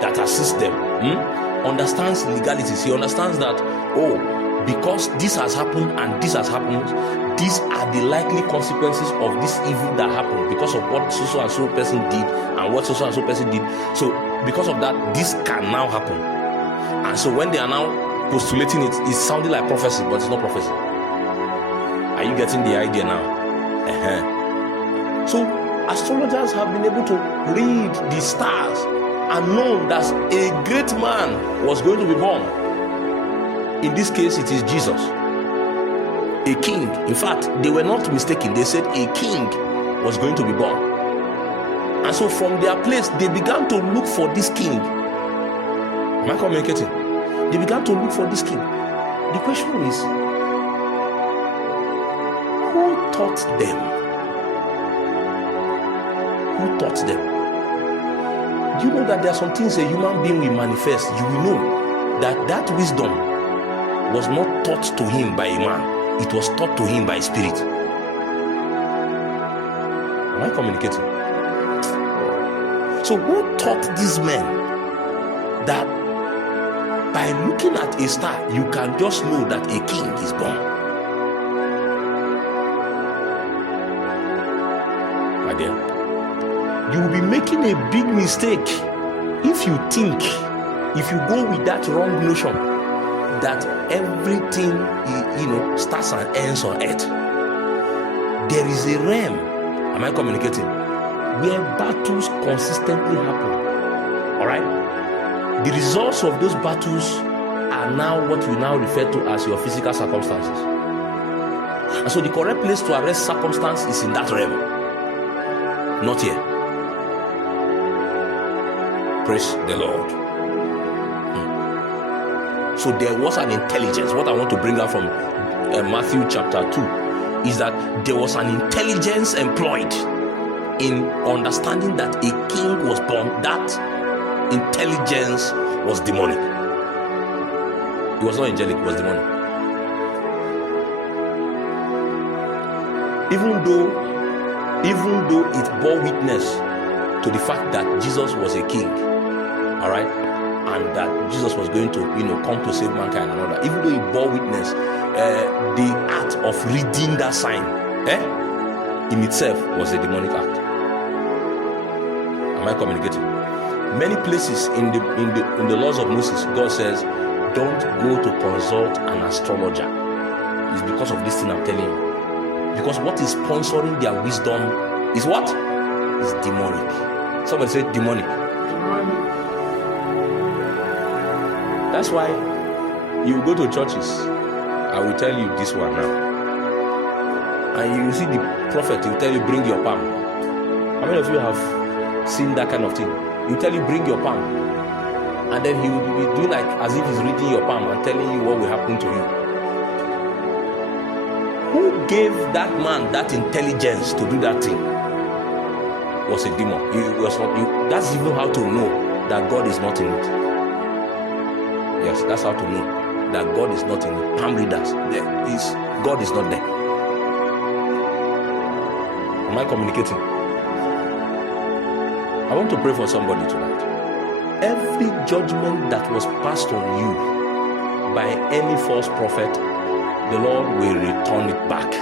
that assists them understands legalities. He understands that, because this has happened and this has happened, these are the likely consequences of this evil that happened because of what so and so person did and what so and so person did. So because of that, this can now happen. And so when they are now postulating it, it's sounding like prophecy, but it's not prophecy. Are you getting the idea now? So astrologers have been able to read the stars and know that a great man was going to be born. In this case, it is Jesus, a king. In fact, they were not mistaken. They said a king was going to be born. And so from their place, they began to look for this king. Am I communicating? They began to look for this king. The question is, who taught them? Who taught them? Do you know that there are some things a human being will manifest? You will know that wisdom was not taught to him by a man. It was taught to him by a spirit. Am I communicating? So who taught these men that by looking at a star, you can just know that a king is born? My dear, you will be making a big mistake if you go with that wrong notion that everything starts and ends on earth. There is a realm, am I communicating, where battles consistently happen. All right? The results of those battles are now what we now refer to as your physical circumstances. And so the correct place to arrest circumstance is in that realm, not here. Praise the Lord. So there was an intelligence. What I want to bring out from Matthew chapter 2 is that there was an intelligence employed in understanding that a king was born. That intelligence was demonic. It was not angelic, it was demonic. Even though it bore witness to the fact that Jesus was a king, all right, and that Jesus was going to, come to save mankind and all that. Even though he bore witness, the act of reading that sign, in itself was a demonic act. Am I communicating? Many places in the laws of Moses, God says, don't go to consult an astrologer. It's because of this thing I'm telling you. Because what is sponsoring their wisdom is what? Is demonic. Somebody say demonic. That's why you go to churches. I will tell you this one now. And you see the prophet, he will tell you, bring your palm. How many of you have seen that kind of thing? He will tell you, bring your palm. And then he will be doing like as if he's reading your palm and telling you what will happen to you. Who gave that man that intelligence to do that thing? Was a demon. That's even how to know that God is not in it. Yes, that's how to know that God is not in it. Palm readers, God is not there. Am I communicating? I want to pray for somebody tonight. Every judgment that was passed on you by any false prophet, the Lord will return it back.